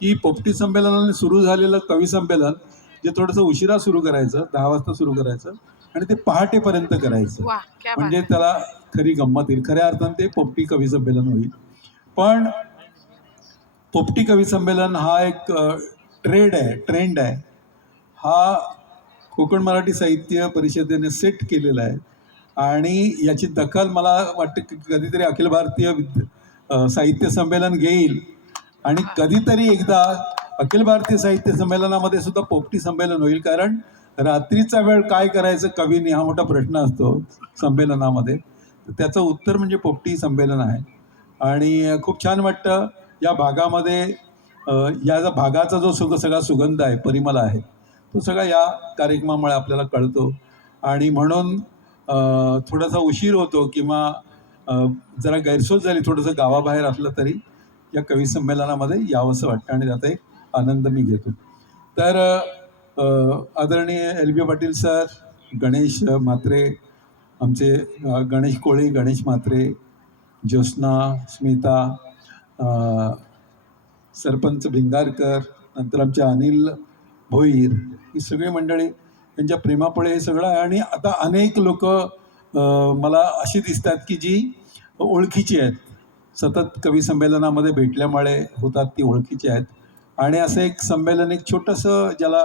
की पोपटी संमेलनाने सुरू झालेलं कवी संमेलन जे थोडंसं उशिरा सुरू करायचं, 10 वाजता सुरू करायचं आणि ते पहाटेपर्यंत करायचं, वाह क्या बात म्हणजे है. त्याला खरी गंमत येईल. खऱ्या अर्थाने ते पोपटी कवी संमेलन होईल. पण पोपटी कवी संमेलन हा एक ट्रेंड आहे. हा कोकण मराठी साहित्य परिषदेने सेट केलेला आहे आणि याची दखल मला वाटतं की कधीतरी अखिल भारतीय साहित्य संमेलन घेईल आणि कधीतरी एकदा अखिल भारतीय साहित्य संमेलनामध्ये सुद्धा पोपटी संमेलन होईल. कारण रात्रीचा वेळ काय करायचं कवीने हा मोठा प्रश्न असतो संमेलनामध्ये. त्याचं उत्तर म्हणजे पोपटी संमेलन आहे आणि खूप छान वाटतं या भागामध्ये. या भागाचा जो सगळा सुगंध आहे, परिमल आहे, तो सगळा या कार्यक्रमामुळे आपल्याला कळतो आणि म्हणून थोडासा उशीर होतो किंवा जरा गैरसोय झाली थोडंसं गावाबाहेर असलं तरी या कवी संमेलनामध्ये यावंसं वाटतं आणि त्याचा एक आनंद मी घेतो. तर आदरणीय LB पाटील सर, गणेश म्हात्रे, आमचे गणेश कोळी, गणेश म्हात्रे, ज्योत्स्ना, स्मिता, सरपंच भिंगारकर, नंतर आमचे अनिल भोईर, ही सगळी मंडळी यांच्या प्रेमापुढे हे सगळं आहे. आणि आता अनेक लोक मला अशी दिसतात की जी ओळखीची आहेत, सतत कवी संमेलनामध्ये भेटल्यामुळे होतात ती ओळखीची आहेत. आणि असं एक संमेलन, एक छोटंसं ज्याला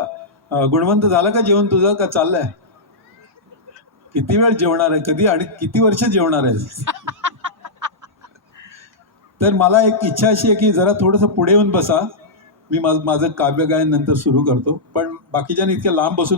गुणवंत झालं का जेवण तुझं का चाललंय? किती वेळ जेवणार आहे, कधी आणि किती वर्ष जेवणार आहे? तर मला एक इच्छा अशी आहे की जरा थोडंसं पुढे येऊन बसा, मी माझं काव्यगायन नंतर सुरू करतो. पण बाकीच्याने इतक्या लांब बसून